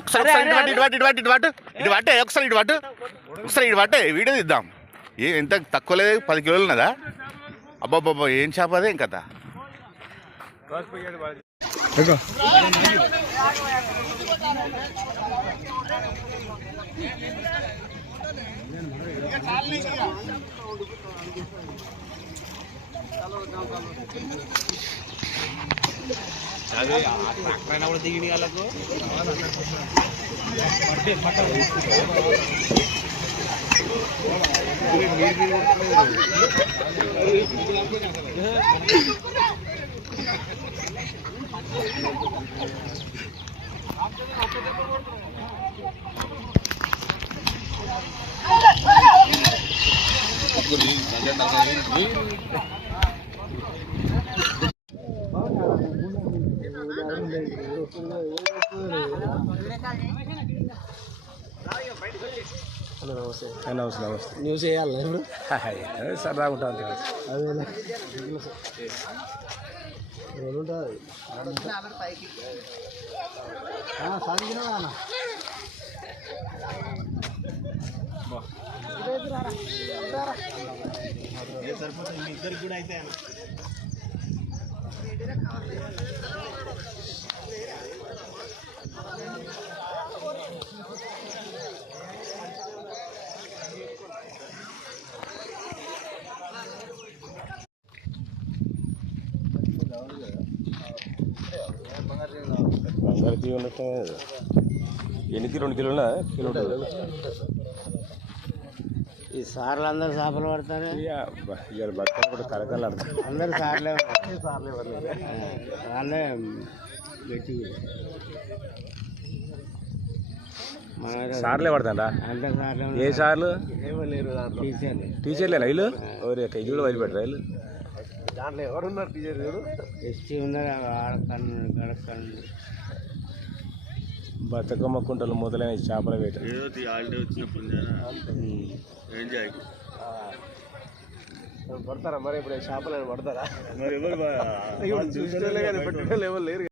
ఒకసారి ఇటు పట్టే వీడియో తీద్దాం. ఎంత తక్కువ లేదు, 10 కిలోలు ఉన్నదా? అబ్బాబ్బాబ్బా ఏం చేప అదే ఏం కదా. కూడా దిగి వాళ్ళకు నమస్తే న్యూస్ వేయాలి ఇప్పుడు సరదాగా ఉంటుంది అదే సాధించిన సరిపోతుంది ఇద్దరికి కూడా అయితే బంగారు ఉన్నట్టు ఎన్నికి 2 కిలోల కిలో ఈ సార్లు అందరు చేపలు పడతారు. ఇవాళ బట్టలు కూడా కలకలాడతారు. అందరు సార్లే వాళ్ళే గట్టి సార్లే పడతాడా? అందరు సార్లే. ఏ సార్లు? టీచర్లే రైలు ఇది కూడా వదిలిపెట్టరు రైలు. దాంట్లో ఎవరున్నారు టీచర్? ఎస్టీ ఉన్నారు. గడకండి బతుకమ్మ కుంటలు మొదలైన చేపల వేట పడతారా మరి? ఇప్పుడు చేపలు పడతారా? మరి ఎవరు చూసిన కానీ పెట్టడం ఎవరు లేరు.